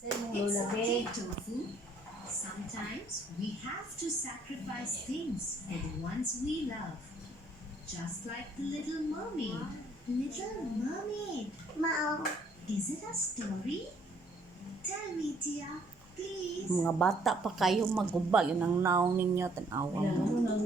It's okay, Tofu. Sometimes we have to sacrifice things for the ones we love. Just like the Little Mermaid. Little Mermaid. Mao. Is it a story? Tell me, Tia, please. Mga bata pa kayo maguba, yun ang naong ninyo, tanawa Kaya mo. ano nang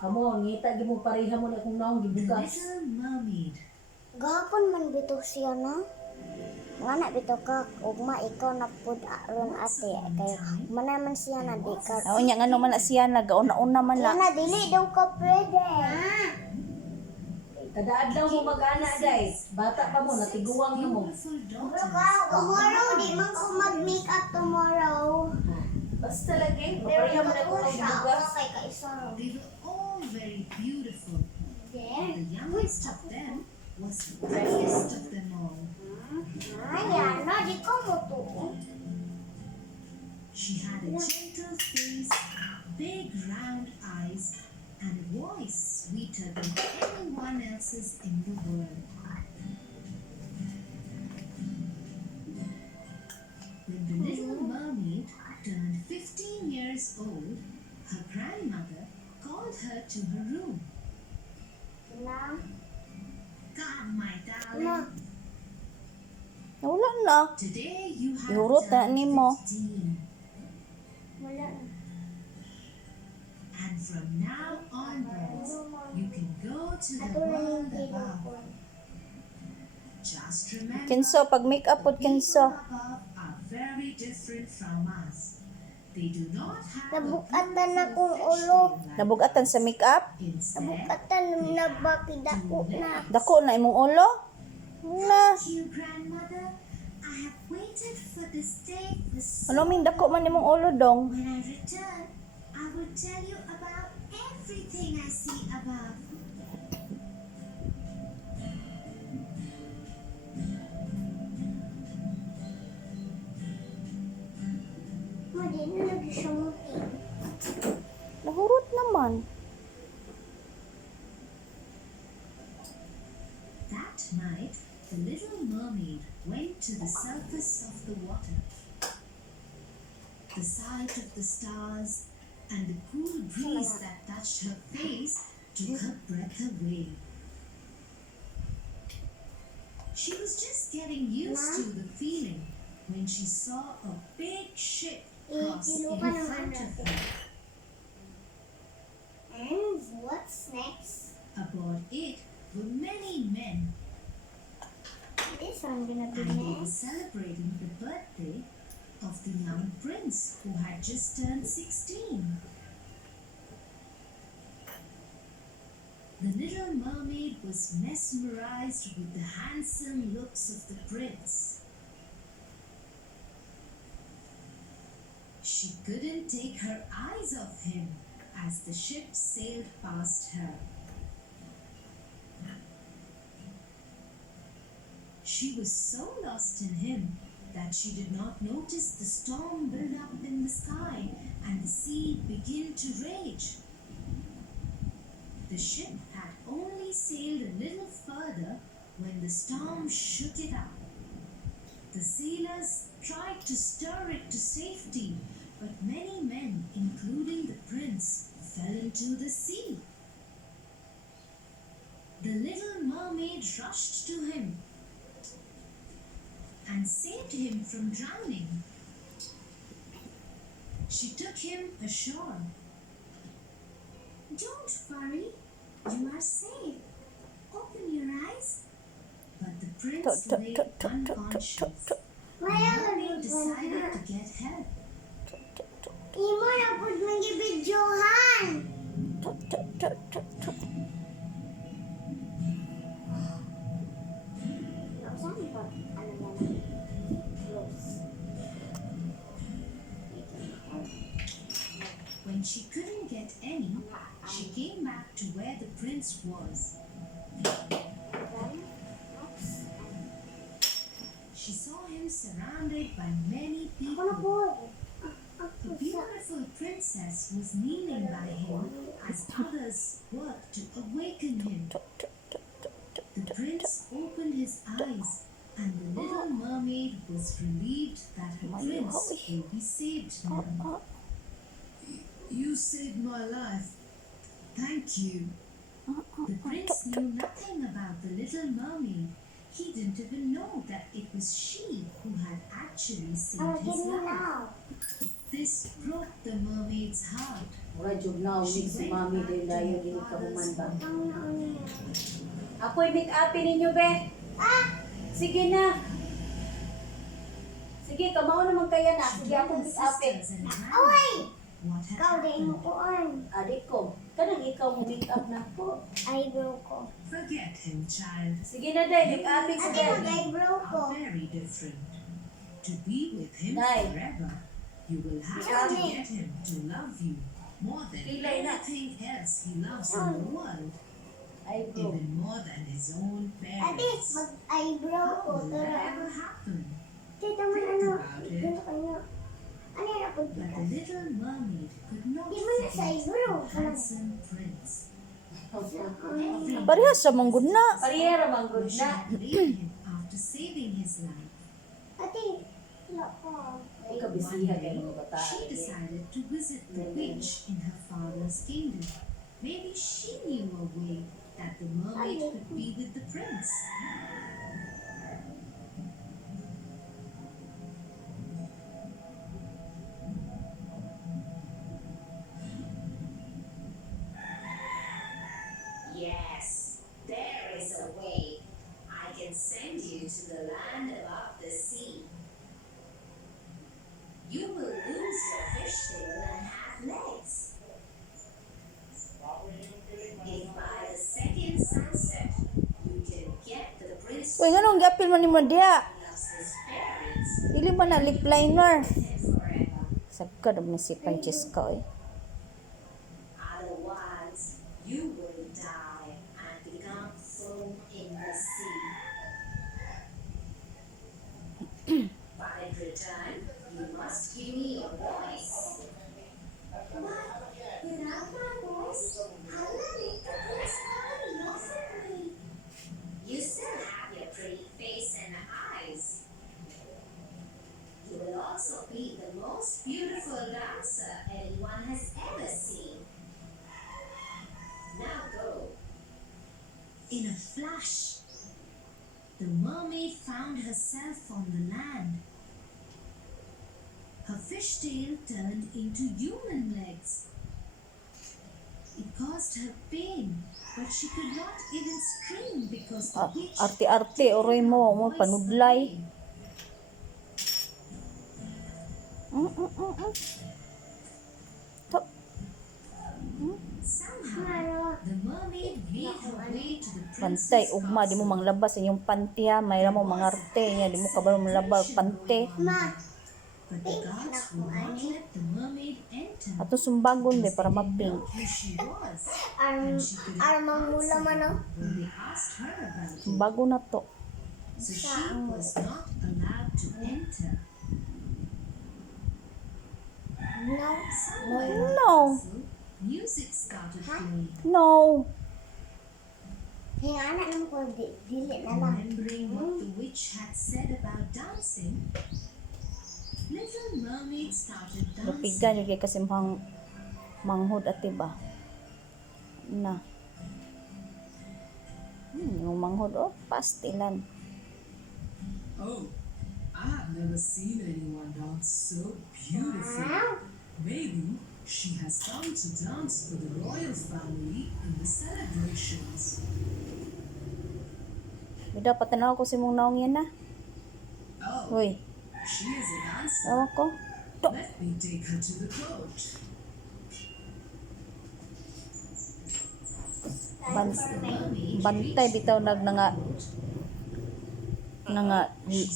Kamo, ngita gi mo pareha mo na kung naong The gibugas. Little Mermaid. Gahapon man bito siya na. Nga na bito ka, ugma ikaw na pud aron ate. Kaya manaman siya na di ka. Aw nya ngano man na siya nagauna-una man Yan na. na, dili daw ka pwede. Kada adlaw mo mag-ana day. Bata pa mo, natiguwang ka mo. Beautiful Pero daughters. ka, tomorrow, di man ko mag-make up tomorrow. Basta lagi, Pero pareha mo na ikaw kung siya, gibugas. ako kay kaisaro. They were all very beautiful. Then, The youngest of them was the prettiest of them all. ayan na, di ko mo to. She had a gentle face, big round eyes, and a voice sweeter than anyone else's in the world. When the Little Mermaid turned 15 years old, her grandmother called her to her room. Na, Come, my na. darling. Wala na. Today you have Ihurot na turned nimo. 15. Wala. And from now onwards, you can go to the Ato lang yung world tilo above. ko. Just remember, Kinso pag make up pod people kinso. above are very different from us. They do not have a Nabukatan na kong beautiful ulo. flesh like Nabugatan sa make up. Instead, Nabukatan na bakidako na. Dako na imong ulo. Na. thank you, grandmother. I have waited for this day for so Ano min dako man imong ulo dong. When I return, I will tell you about everything I see above. Ma, di na lagi siya muti. Nahurot naman. That night, the Little Mermaid went to the surface of the water. The sight of the stars and the cool breeze that touched her face took her breath away. She was just getting used to the feeling when she saw a big ship cross in Dilukan naman front of natin. her. And what's next? Aboard it were many men, This one gonna be and they were next. celebrating the birthday of the young prince who had just turned 16. The Little Mermaid was mesmerized with the handsome looks of the prince. She couldn't take her eyes off him as the ship sailed past her. She was so lost in him that she did not notice the storm build up in the sky and the sea begin to rage. The ship had only sailed a little further when the storm shook it up. The sailors tried to stir it to safety, but many men, including the prince, fell into the sea. The Little Mermaid rushed to him and saved him from drowning. She took him ashore. Don't worry, you are safe. Open your eyes. But the prince lay unconscious. Mermaid decided to get help. Imo na pud magibidyohan. Saan ba? Ano yan? Close. When she couldn't get any, she came back to where the prince was. She saw him surrounded by many Ako na people. po. A beautiful princess was kneeling by him as others worked to awaken him. The prince opened his eyes and the little mermaid was relieved that her Mayuhaw prince eh. will be saved now. You saved my life. Thank you. The prince knew nothing about the little mermaid. He didn't even know that it was she who had actually saved his life. This broke the mermaid's heart. Mura jud na ulit si mami din dayo gini kahuman ba. Apoy make upin ninyo be. Sige na. Sige, kamao naman kaya na. She Sige told ako her make upin. sisters and grandma what had Ikaw din mo happened. kuan. Adik ko, kanang ikaw mo make up na ko. Eyebrow ko. Forget him, child. Sige na day, make upin sa Ate, day. mag-eyebrow ko. Are very different. To be with him Nay. forever, you will have to Mami. get him to love you more than Kilay na. anything else he loves in the world, Ay bro. even more than his own Ate, parents. mag-eyebrow ko. How will Pero that ever happen? tita man ano. Dito kayo. Ano yan ako But the little mermaid could not Di mo na sa forget eyebrow. the handsome prince. Every Parehas sa manggod na. Parihera man good she na. had made him after saving his life. Ate, wala ko. Ay kabisihan kayo mga bata. She decided to visit the witch in her father's kingdom. Maybe she knew a way that the mermaid could be with the prince. Yes, there is a way. I can send you to the land above the sea. You will lose your fish tail and have legs. If by the second sunset you can get the prince Uy, ganun, gapil man ni mo diya. who loves his parents Dili man na lip liner. and forever. Sagka na si Francesca eh. Otherwise, you will die and become foam in the sea. But in return, you must give me your voice. But without my voice, I will make the prince fall in love with me. You still have your pretty face and eyes. You will also be the most beautiful dancer anyone has ever seen. Now go. In a flash, the mermaid found herself on the land. Her fishtail turned into human legs. It caused her pain, but she could not even scream because the witch Arte-arte, oroy mo, mo panudlay. Top. Somehow, the mermaid made her way to the Pantay, prince's ugma, di mo castle. manglabas inyong panty ha. Mayroon mo mga arte niya, di mo kabalo manglabas panty. Ma, But the guards would not let the mermaid enter. Ato sumbagon be para They maping. know who she was. armang mula man oh. When they asked her about it, Sumbago na to. so she was not allowed to enter. No. Somewhere in the No. castle, music started playing. No. Yung anak ng ko, dili na lang. Remembering what the witch had said about dancing, Little Mermaid started Lupigan dancing. yun kay kasi manghod at diba. Na. Yung manghod, oh, pastilan. Oh, I have never seen anyone dance so beautifully. Maybe she has come to dance for the royal family in the celebrations. Bida, patanaw ko si mong naong yan na. Oh, Uy, she is a dancer. tawa ko. To. Let me take her to the coach. Bantay bitaw nga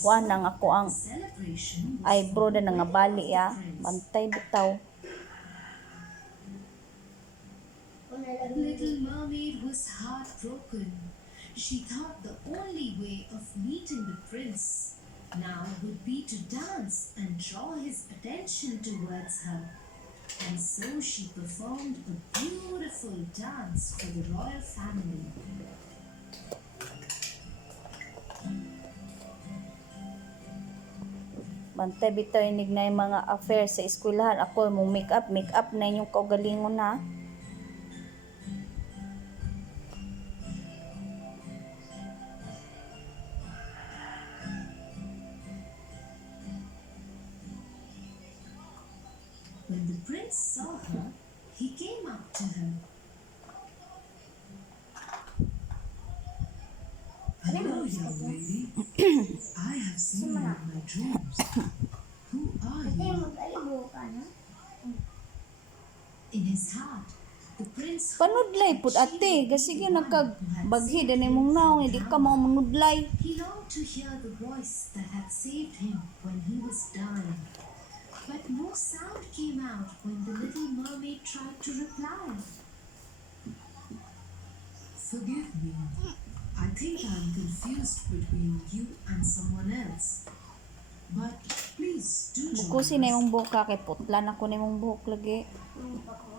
kuan nang ako ang Celebration eyebrow na nga bali ya. Bantay bitaw. Little Mermaid was heartbroken. She thought the only way of meeting the prince now would be to dance and draw his attention towards her. And so she performed a beautiful dance for the royal family. Bantay bitaw inig na yung mga affair sa eskwelahan. Ako mong make up na inyong kaugalingon na. When the prince saw her, he came up to her. Hello, young lady. I have seen you in my dreams. Who are Ate, you? mag-alibo ka na? In his heart, the prince Panudlay pud ate, kasi nakagbaghi din imong naong hindi ka mao manudlay. He longed to hear the voice that had saved him when he was dying. But no sound came out when the little mermaid tried to reply. Forgive me. I think I'm confused between you and someone else. But please do Bukusin na join us. imong buhok ka kay putla na ko na imong buhok lagi.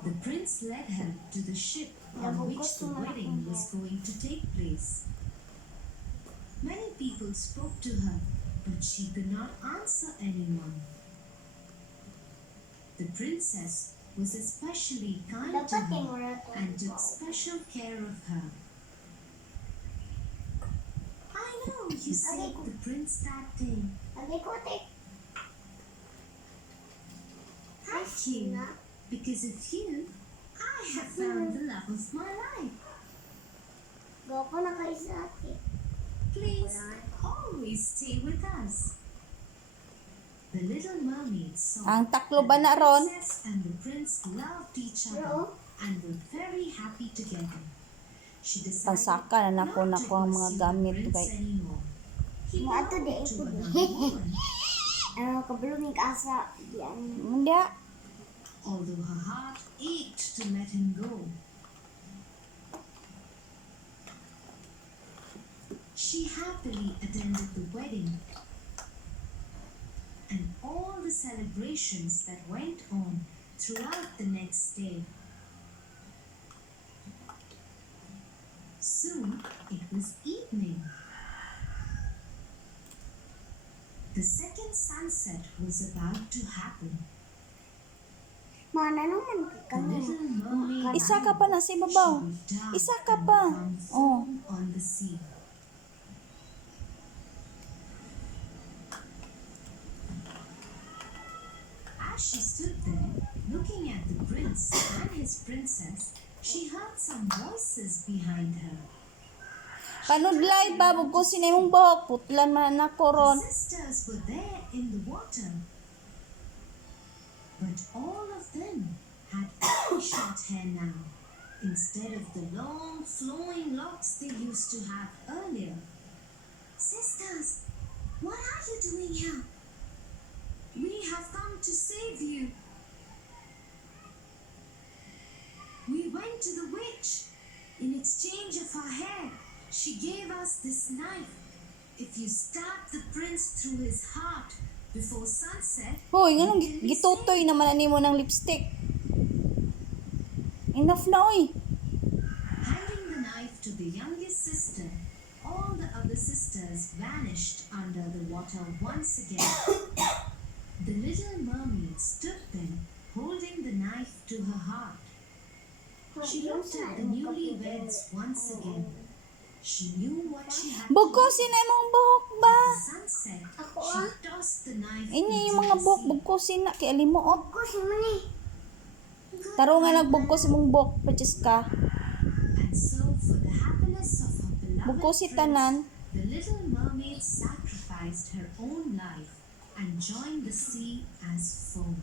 The prince led her to the ship on which the wedding was going to take place. Many people spoke to her, but she could not answer anyone. The princess was especially kind to Dapat yung her wala to. and took special care of her. I know you saved the prince that day. Ate ko, ate. Thank you. Because of you, I have found the love of my life. Go ko na kayo sa ate. Please always stay with us. The little mermaid saw Ang taklo ba that na the ron? princess and the prince loved each Oo. other and were very happy together. She decided Pansaka na nako not nako to ang mga pursue gamit the prince kay anymore. He Mga ato di belonged to ipod. another woman. Kabulong ka sa diyan. Hindi. Although her heart ached to let him go. She happily attended the wedding and all the celebrations that went on throughout the next day. Soon it was evening. The second sunset was about to happen. Mana naman The kami. little mermaid Isa ka pa na sa ibabaw. she would dive Isa ka and pa. become Oh. foam on the sea. As she stood there, looking at the prince and his princess, she heard some voices behind her. Panudlay ba bukusin na imong buhok, putlan man nako ron. The sisters were there in the water, but all of them had very short hair now, instead of the long flowing locks they used to have earlier. Sisters, what are you doing here? We have come to save you. We went to the witch. In exchange of her hair, she gave us this knife. If you stab the prince through his heart before sunset, Hoy, nganong you can be gitutoy naman ani mo ng lipstick. Enough na oy. handing the knife to the youngest sister, all the other sisters vanished under the water once again. The little mermaid stood there, holding the knife to her heart. She looked at the newlyweds once again. She knew what she had to do. Bukusin na imong buhok ba? At the sunset, she tossed the knife Inyo yung into mga the buhok sea. bukusin na kay alimuot. Ko si Mani. Taro nga nagbugkos imong buhok, pachis ka. And so, for the happiness of her beloved Bukusi prince, tanan. the little mermaid sacrificed her own life and joined the sea as foam.